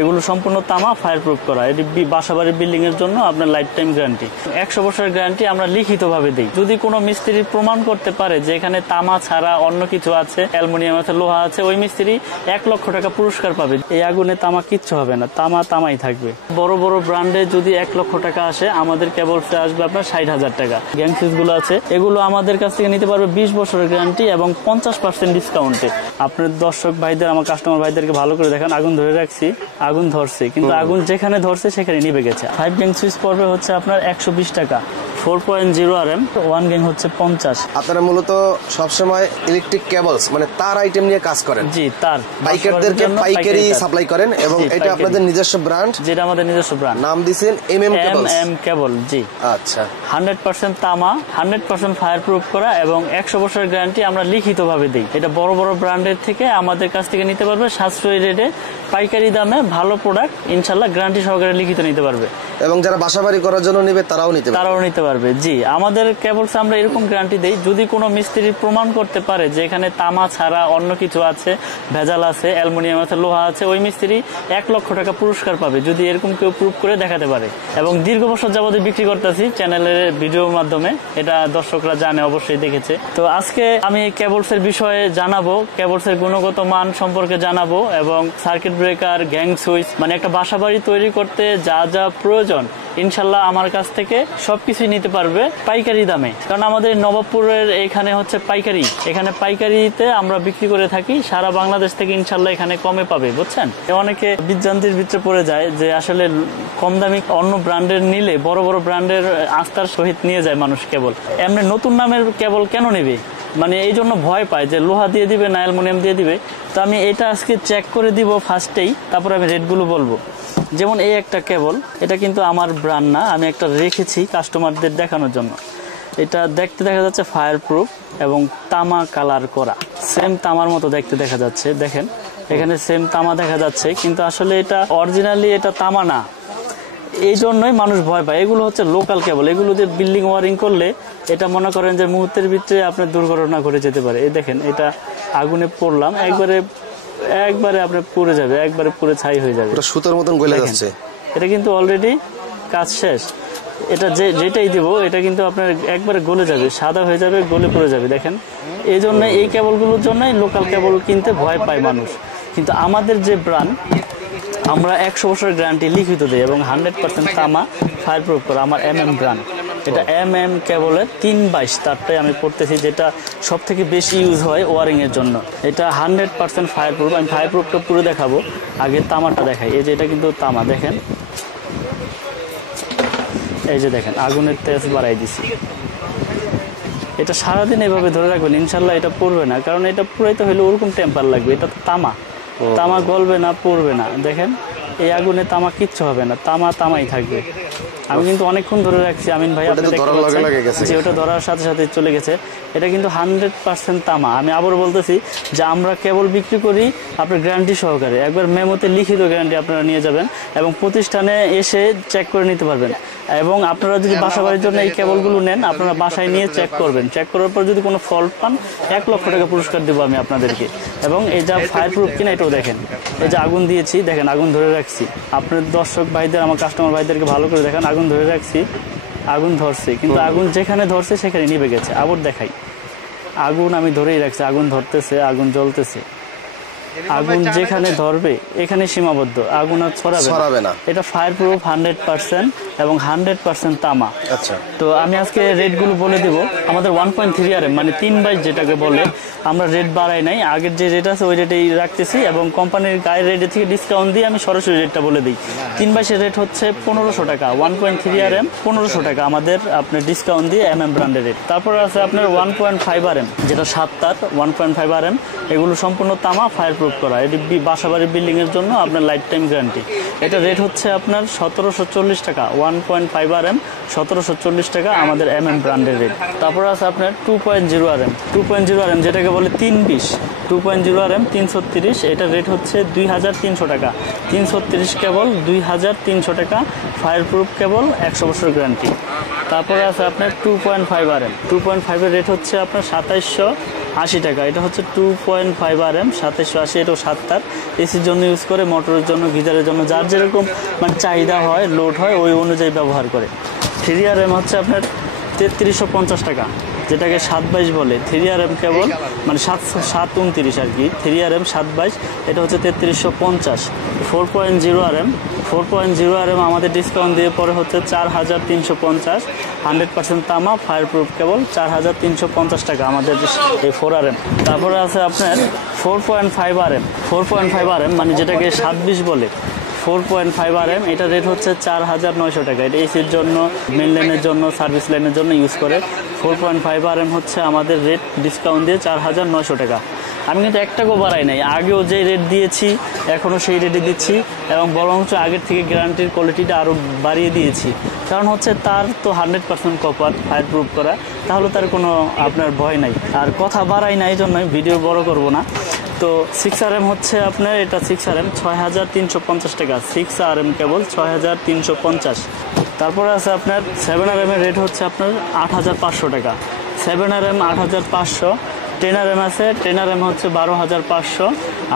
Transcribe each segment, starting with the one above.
এগুলো সম্পূর্ণ তামা, ফায়ার প্রুফ করা। এটি বাসাবাড়ির বিল্ডিং এর জন্য আপনার লাইফ টাইম গ্যারান্টি, 100 বছরের গ্যারান্টি আমরা লিখিতভাবে দিই। যদি কোনো মিস্ত্রি প্রমাণ করতে পারে যে এখানে তামা ছাড়া অন্য কিছু আছে, অ্যালুমিনিয়াম আছে, লোহা আছে, ওই মিস্ত্রি 1 লক্ষ টাকা পুরস্কার পাবে। এই আগুনে তামা কিচ্ছু হবে না, তামা তামাই থাকবে। বড় বড় ব্র্যান্ডে যদি 1 লক্ষ টাকা আসে, আমাদের কেবলসে আসবে আপনার 60,000 টাকা। গ্যাং সুইচ গুলো আছে, এগুলো আমাদের কাছ থেকে নিতে পারবে 20 বছরের গ্যারান্টি এবং 50% ডিসকাউন্টে। আপনার দর্শক ভাইদের, আমার কাস্টমার ভাইদেরকে ভালো করে দেখেন। আগুন ধরে রাখছি, আগুন ধরছে, কিন্তু আগুন যেখানে ধরছে সেখানে নিভে গেছে। 5 গ্যাং সুইচ পড়বে হচ্ছে আপনার 120 টাকা, 4.0 RM, 1 গ্যাং হচ্ছে 50। আপনারা মূলত সবসময় ইলেকট্রিক কেবলস মানে তার আইটেম নিয়ে কাজ করেন? জি, তার বাইকারদেরকে পাইকারি সাপ্লাই করেন এবং এটা আপনাদের নিজস্ব ব্র্যান্ড? যেটা আমাদের নিজস্ব ব্র্যান্ড। নাম দিয়েছেন MM কেবলস। MM কেবল, জি। আচ্ছা, 100% তামা, 100% ফায়ার প্রুফ করা এবং 100 বছরের গ্যারান্টি আমরা লিখিতভাবে দিই। এটা বড় বড় ব্র্যান্ডের থেকে আমাদের কাছ থেকে নিতে পারবে সাশ্রয়ী রেটে, পাইকারি দামে, ভালো প্রোডাক্ট, ইনশাআল্লাহ গ্যারান্টি সহকারে লিখিত নিতে পারবে। এবং যারা বাসাবাড়ি করার জন্য নেবে তারাও নিতে পারবে। জি, আমাদের কেবলস আমরা এরকম গ্যারান্টি দেই, যদি কোনো মিস্ত্রি প্রমাণ করতে পারে যে এখানে তামা ছাড়া অন্য কিছু আছে, ভেজাল আছে, অ্যালুমিনিয়াম আছে, লোহা আছে, ওই মিস্ত্রি 1 লক্ষ টাকা পুরস্কার পাবে যদি এরকম কেউ প্রুফ করে দেখাতে পারে। এবং দীর্ঘ বছর যাবত বিক্রি করতেছি চ্যানেলের ভিডিওর মাধ্যমে, এটা দর্শকরা জানে, অবশ্যই দেখেছে। তো আজকে আমি কেবলস এর বিষয়ে জানাবো, কেবলস এর গুণগত মান সম্পর্কে জানাবো এবং সার্কিট ব্রেকার, গ্যাং সুইচ, মানে একটা বাসাবাড়ি তৈরি করতে যা যা প্রয়োজন ইনশাল্লাহ আমার কাছ থেকে সবকিছুই নিতে পারবে পাইকারি দামে। কারণ আমাদের নবাবপুরের এখানে হচ্ছে পাইকারি, এখানে পাইকারিতে আমরা বিক্রি করে থাকি। সারা বাংলাদেশ থেকে ইনশাল্লাহ এখানে কমে পাবে, বুঝছেন। অনেকে বিভ্রান্তির ভিতরে পড়ে যায় যে আসলে কম দামি অন্য ব্র্যান্ডের নিলে, বড় বড় ব্র্যান্ডের আস্থার সহিত নিয়ে যায় মানুষ কেবল। এমনি নতুন নামের কেবল কেন নেবে, মানে এই জন্য ভয় পায় যে লোহা দিয়ে দিবে না অ্যালুমিনিয়াম দিয়ে দিবে। তো আমি এটা আজকে চেক করে দিব ফার্স্টেই, তারপর আমি রেটগুলো বলবো। যেমন এই একটা কেবল, এটা কিন্তু আমার ব্র্যান্ড না, আমি একটা রেখেছি কাস্টমারদের দেখানোর জন্য। এটা দেখতে দেখা যাচ্ছে ফায়ার প্রুফ এবং তামা কালার করা, সেম তামার মতো দেখতে দেখা যাচ্ছে। দেখেন এখানে সেম তামা দেখা যাচ্ছে, কিন্তু আসলে এটা অরিজিনালি এটা তামা না, এই জন্যই মানুষ ভয় পায়। এগুলো হচ্ছে লোকাল কেবল, এগুলো দিয়ে বিল্ডিং ওয়ারিং করলে এটা মনে করেন যে মুহূর্তের ভিতরে আপনার দুর্ঘটনা ঘটে যেতে পারে। এই দেখেন, এটা আগুনে পড়লাম, একবারে আপনি পুড়ে যাবে, একবারে পুড়ে ছাই হয়ে যাবে, সুতোর মতন গলে যাচ্ছে। এটা কিন্তু অলরেডি কাজ শেষ। এটা যেটাই দিব এটা কিন্তু আপনার একবারে গলে যাবে, সাদা হয়ে যাবে, গলে পড়ে যাবে। দেখেন, এই জন্য এই কেবলগুলোর জন্যই লোকাল কেবল কিনতে ভয় পায় মানুষ। কিন্তু আমাদের যে ব্র্যান্ড, আমরা 100 বছরের গ্যারান্টি লিখিত দিই এবং 100% তামা, ফায়ার প্রুফ করা আমার MM ব্র্যান্ড। এটা MM কেবলের 322 তারটাই আমি পড়তেছি, যেটা সব থেকে বেশি ইউজ হয় ওয়ারিং এর জন্য। এটা 100% ফায়ার প্রুফ। আমি ফায়ার প্রুফটা পুরো দেখাবো, আগে তামাটা দেখাই। এই যে এটা কিন্তু তামা, দেখেন, এই যে দেখেন আগুনের তেজ বাড়াই দিছি। এটা সারাদিন এভাবে ধরে রাখবেন, ইনশাল্লাহ এটা পড়বে না, কারণ এটা পুরাইতে হলে ওরকম টেম্পার লাগবে। এটা তো তামা, তামা গলবে না, পড়বে না। দেখেন এই আগুনে তামা কিচ্ছু হবে না, তামা তামাই থাকবে। আমি কিন্তু অনেকক্ষণ ধরে রাখছি আমিন ভাই, আপনি দেখতে পাচ্ছেন যে ওটা ধরার সাথে সাথে চলে গেছে। এটা কিন্তু 100% তামা। আমি আবার বলতেছি যে আমরা কেবল বিক্রি করি আপনার গ্যারান্টি সহকারে, একবার মেমোতে লিখিত গ্যারান্টি আপনারা নিয়ে যাবেন এবং প্রতিষ্ঠানে এসে চেক করে নিতে পারবেন। এবং আপনারা যদি বাসাবাড়ির জন্য এই কেবলগুলো নেন, আপনারা বাসায় নিয়ে চেক করবেন, চেক করার পর যদি কোনো ফল্ট পান 1 লক্ষ টাকা পুরস্কার দেবো আমি আপনাদেরকে। এবং এই যা ফায়ার প্রুফ কিনা এটাও দেখেন, এই যে আগুন দিয়েছি, দেখেন আগুন ধরে রাখছি। আপনার দর্শক ভাইদের, আমার কাস্টমার ভাইদেরকে ভালো করে দেখেন, আগুন ধরে রাখছি, আগুন ধরছে, কিন্তু আগুন যেখানে ধরছে সেখানে নিভে গেছে। আবার দেখাই, আগুন আমি ধরেই রাখছি, আগুন ধরতেছে, আগুন জ্বলতেছে। আগুন যেখানে ধরবে এখানে সীমাবদ্ধ, আগুন আর ছড়াবে না। এটা ফায়ার প্রুফ 100% এবং 100% তামা। আচ্ছা, তো আমি আজকে রেটগুলো বলে দিব। আমাদের 1.3 RM মানে 322 যেটাকে বলে, আমরা রেট বাড়াই নাই, আগের যে রেট আছে ওই রেটেই রাখতেছি এবং কোম্পানির গায়ের রেটে থেকে ডিসকাউন্ট দিয়ে আমি সরাসরি রেটটা বলে দিই। 322 রেট হচ্ছে 1500 টাকা, 1.3 RM 1500 টাকা আমাদের আপনার ডিসকাউন্ট দিয়ে MM ব্র্যান্ডের রেট। তারপর আছে আপনার 1.5 RM, যেটা 7 তার 1.5 RM, এগুলো সম্পূর্ণ তামা, ফায়ার প্রুফ করা। এটি বাসাবাড়ির বিল্ডিং এর জন্য আপনার লাইফ টাইম গ্যারান্টি। এটা রেট হচ্ছে আপনার 1740 টাকা, 1.5 RM 1740 টাকা আমাদের MM ব্র্যান্ডের রেট। তারপর আছে আপনার 2.0 RM, 2.0 RM যেটাকে বলে 320, 2.0 RM 330, এটা রেট হচ্ছে 2300 টাকা। 330 কেবল 2300 টাকা, ফায়ার প্রুফ কেবল, 100 বছর গ্যারান্টি। তারপরে আছে আপনার 2.5 RM, 2.5 এর রেট হচ্ছে আপনার 2700 80 টাকা। এটা হচ্ছে 2.5 RM 2780, এটাও 7 তার। এসির জন্য ইউজ করে, মোটরের জন্য, গিজারের জন্য, যার যেরকম মানে চাহিদা হয়, লোড হয়, ওই অনুযায়ী ব্যবহার করে। 3 RM হচ্ছে আপনার 3350 টাকা, যেটাকে 722 বলে। 3 RM কেবল মানে 729 আর কি। 3 RM 722, এটা হচ্ছে 3350। 4.0 RM 4.0 RM আমাদের ডিসকাউন্ট দিয়ে পরে হচ্ছে 4350। 100% তামা, ফায়ার প্রুফ কেবল 4350 টাকা আমাদের এই 4 RM। তারপরে আছে আপনার 4.5 RM 4.5 RM মানে যেটাকে 720 বলে। 4.5 RM এটা রেট হচ্ছে 4900 টাকা। এটা এসির জন্য, মেন লাইনের জন্য, সার্ভিস লাইনের জন্য ইউজ করে। 4.5 RM হচ্ছে আমাদের রেট ডিসকাউন্ট দিয়ে 4900 টাকা। আমি কিন্তু 1 টাকাও বাড়াই নাই, আগেও যে রেট দিয়েছি এখনও সেই রেটে দিচ্ছি, এবং বরঞ্চ আগের থেকে গ্যারান্টির কোয়ালিটিটা আরও বাড়িয়ে দিয়েছি। কারণ হচ্ছে তার তো 100% কপার, ফায়ার প্রুফ করা, তাহলে তার কোনো আপনার ভয় নাই। আর কথা বাড়াই না, এই জন্যই ভিডিও বড় করব না। তো 6 RM হচ্ছে আপনার, এটা 6 RM 6350 টাকা। 6 RM কেবল 6350। তারপরে আছে আপনার 7 RM এর রেট হচ্ছে আপনার 8500 টাকা। 7 RM 8500। 10 RM আছে, 10 RM হচ্ছে 12500।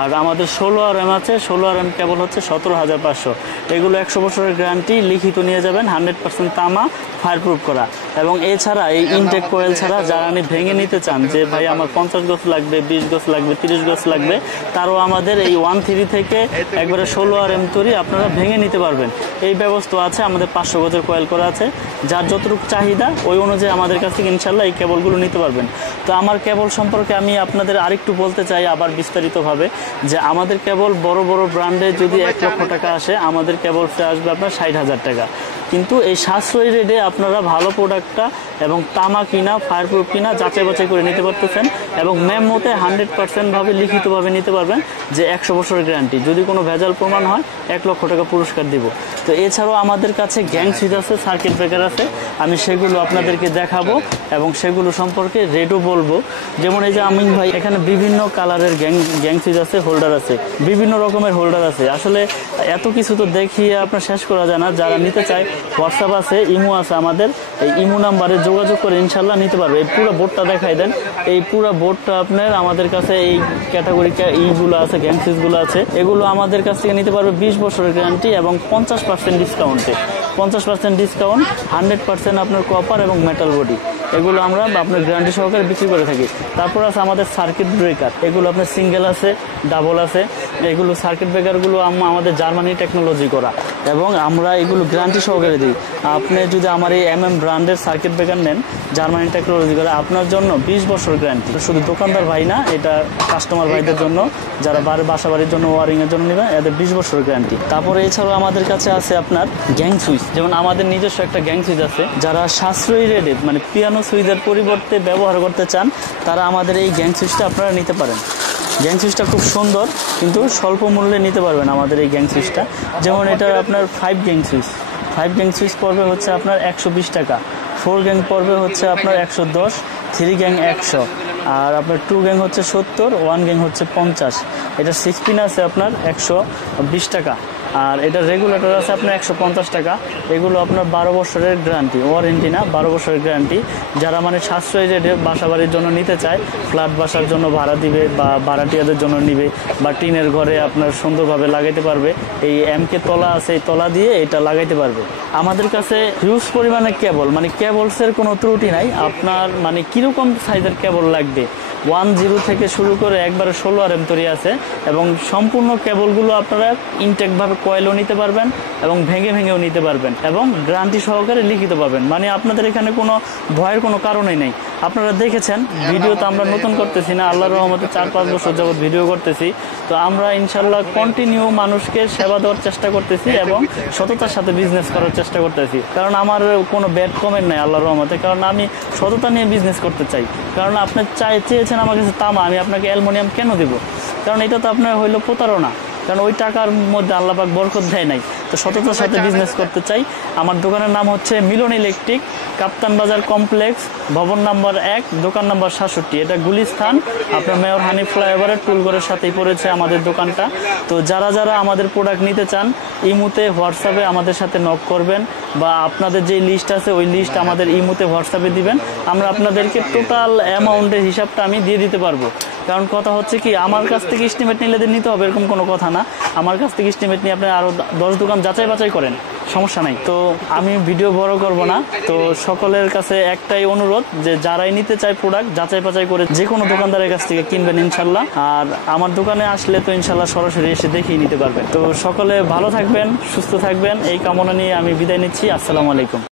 আর আমাদের 16 RM আছে, 16 RM কেবল হচ্ছে 17500। এগুলো 100 বছরের গ্যারান্টি, লিখিত নিয়ে যাবেন, 100% তামা, ফায়ার প্রুফ করা। এবং এছাড়া এই ইনটেক কোয়েল ছাড়া যারা ভেঙে নিতে চান যে ভাই আমার 50 গজ লাগবে, 20 গজ লাগবে, 30 গজ লাগবে, তারও আমাদের এই 13 থেকে একবারে 16 RM তৈরি আপনারা ভেঙে নিতে পারবেন। এই ব্যবস্থা আছে, আমাদের 500 গজের কোয়েল করা আছে। যার যতটুকু চাহিদা ওই অনুযায়ী আমাদের কাছ থেকে ইনশাল্লাহ এই কেবলগুলো নিতে পারবেন। তো আমার কেবল সম্পর্কে আমি আপনাদের আরেকটু বলতে চাই আবার বিস্তারিতভাবে, যে আমাদের কেবল বড় বড় ব্র্যান্ডে যদি 1 লক্ষ টাকা আসে, আমাদের কেবল আসবে আপনার 60,000 টাকা। কিন্তু এই সাশ্রয়ী রেটে আপনারা ভালো প্রোডাক্টটা এবং তামা কিনা, ফায়ার প্রুফ কিনা যাচাই বাছাই করে নিতে পারতেছেন, এবং ম্যাম মতে 100% ভাবে লিখিতভাবে নিতে পারবেন যে 100 বছরের গ্যারান্টি। যদি কোনো ভেজাল প্রমাণ হয় 1 লক্ষ টাকা পুরস্কার দিব। তো এছাড়াও আমাদের কাছে গ্যাং সুইচ আছে, সার্কিট ব্রেকার আছে, আমি সেগুলো আপনাদেরকে দেখাবো এবং সেগুলো সম্পর্কে রেটও বলবো। যেমন এই যে আমিন ভাই, এখানে বিভিন্ন কালারের গ্যাং সুইচ আছে, হোল্ডার আছে, বিভিন্ন রকমের হোল্ডার আছে। আসলে এত কিছু তো দেখিয়ে আপনার শেষ করা যায় না। যারা নিতে চায় হোয়াটসঅ্যাপ আছে, ইমো আছে, আমাদের এই ইমো নাম্বারে যোগাযোগ করে ইনশাল্লাহ নিতে পারবে। এই পুরো বোর্ডটা দেখাই দেন, এই পুরো বোর্ডটা আপনার আমাদের কাছে এই ক্যাটাগরি ইগুলো আছে, গ্যাং সুইচগুলো আছে, এগুলো আমাদের কাছ থেকে নিতে পারবে 20 বছরের গ্যারান্টি এবং 50% ডিসকাউন্টে। 50% ডিসকাউন্ট, 100% আপনার কপার এবং মেটাল বডি, এগুলো আমরা আপনার গ্যারান্টি সহকারে বিক্রি করে থাকি। তারপর আছে আমাদের সার্কিট ব্রেকার, এগুলো আপনার সিঙ্গেল আছে, ডাবল আছে। এগুলো সার্কিট ব্রেকারগুলো আমাদের জার্মানি টেকনোলজি করা, এবং আমরা এগুলো গ্যারান্টি সহকারে দিই। আপনি যদি আমার এই ব্র্যান্ডের সার্কিট ব্রেকার নেন, জার্মানি টেকনোলজি করা, আপনার জন্য 20 বছর গ্যারান্টি। শুধু দোকানদার ভাই না, এটা কাস্টমার ভাইদের জন্য, যারা বাসা বাড়ির জন্য ওয়ারিংয়ের জন্য নেবেন, এদের 20 বছর গ্যারান্টি। তারপরে এছাড়াও আমাদের কাছে আছে আপনার গ্যাং সুইচ, যেমন আমাদের নিজস্ব একটা গ্যাং সুইচ আছে। যারা সাশ্রয়ী রেটে মানে পিয়ানো সুইচের পরিবর্তে ব্যবহার করতে চান, তারা আমাদের এই গ্যাং সুইচটা আপনারা নিতে পারেন। গ্যাং সুইচটা খুব সুন্দর, কিন্তু স্বল্প মূল্যে নিতে পারবেন আমাদের এই গ্যাং সুইচটা। যেমন এটা আপনার 5 গ্যাং সুইচ, 5 গ্যাং সুইচ পড়বে হচ্ছে আপনার 120 টাকা। 4 গ্যাং পড়বে হচ্ছে আপনার 110, 3 গ্যাং 100, আর আপনার 2 গ্যাং হচ্ছে 70, 1 গ্যাং হচ্ছে 50। এটা 6 পিন আছে আপনার 120 টাকা, আর এটা রেগুলেটর আছে আপনার 150 টাকা। এগুলো আপনার 12 বছরের গ্যারান্টি, ওয়ারেন্টি না, 12 বছরের গ্যারান্টি। যারা মানে সাশ্রয়ী রেটে বাসা বাড়ির জন্য নিতে চায়, ফ্ল্যাট বাসার জন্য ভাড়া দিবে বা ভাড়াটিয়াদের জন্য নিবে, বা টিনের ঘরে আপনার সুন্দরভাবে লাগাইতে পারবে, এই এমকে তলা আছে, এই তলা দিয়ে এটা লাগাইতে পারবে। আমাদের কাছে হিউজ পরিমাণে কেবল, মানে কেবলসের কোনো ত্রুটি নাই। আপনার মানে কীরকম সাইজের কেবল লাগবে, 10 থেকে শুরু করে একবারে 16 RM তৈরি আছে, এবং সম্পূর্ণ কেবলগুলো আপনারা ইনটেকভাবে কয়েলও নিতে পারবেন এবং ভেঙেও নিতে পারবেন, এবং গ্যারান্টি সহকারে লিখিত পাবেন। মানে আপনাদের এখানে কোনো ভয়ের কোনো কারণই নেই। আপনারা দেখেছেন ভিডিও তো আমরা নতুন করতেছি না, আল্লাহর রহমতে 4-5 বছর যাবত ভিডিও করতেছি। তো আমরা ইনশাল্লাহ কন্টিনিউ মানুষকে সেবা দেওয়ার চেষ্টা করতেছি এবং সততার সাথে বিজনেস করার চেষ্টা করতেছি। কারণ আমার কোনো ব্যাড কমেন্ট নাই আল্লাহর রহমতে, কারণ আমি সততা নিয়ে বিজনেস করতে চাই। কারণ আপনি চেয়েছেন আমার কাছে তামা, আমি আপনাকে অ্যালুমিনিয়াম কেন দিব? কারণ এটা তো আপনার হইলো প্রতারণা, কারণ ওই টাকার মধ্যে আল্লাহ পাক বরকত দেয় নাই। তো সততার সাথে বিজনেস করতে চাই। আমার দোকানের নাম হচ্ছে মিলন ইলেকট্রিক, কাপ্তান বাজার কমপ্লেক্স, ভবন নাম্বার 1, দোকান নাম্বার 67। এটা গুলিস্তান, আপনার মেয়র হানিফ ফ্লাইওভারের টুলঘরের সাথেই পড়েছে আমাদের দোকানটা। তো যারা যারা আমাদের প্রোডাক্ট নিতে চান, ইমুতে হোয়াটসঅ্যাপে আমাদের সাথে নক করবেন, বা আপনাদের যে লিস্ট আছে ওই লিস্ট আমাদের ইমুতে হোয়াটসঅ্যাপে দিবেন। আমরা আপনাদেরকে টোটাল অ্যামাউন্টের হিসাবটা আমি দিয়ে দিতে পারবো। কারণ কথা হচ্ছে কি, আমার কাছ থেকে এস্টিমেট নিলে নিতে হবে এরকম কোনো কথা না। আমার কাছ থেকে এস্টিমেট নিয়ে আপনি আরও 10 দোকান যাচাই বাছাই করেন, সমস্যা নাই। তো আমি ভিডিও বড় করব না। তো সকলের কাছে একটাই অনুরোধ, যে যারাই নিতে চায় প্রোডাক্ট যাচাই বাছাই করে যে কোনো দোকানদারের কাছ থেকে কিনবেন ইনশাল্লাহ। আর আমার দোকানে আসলে তো ইনশাল্লাহ সরাসরি এসে দেখিয়ে নিতে পারবেন। তো সকলে ভালো থাকবেন, সুস্থ থাকবেন, এই কামনা নিয়ে আমি বিদায় নিচ্ছি। আসসালামু আলাইকুম।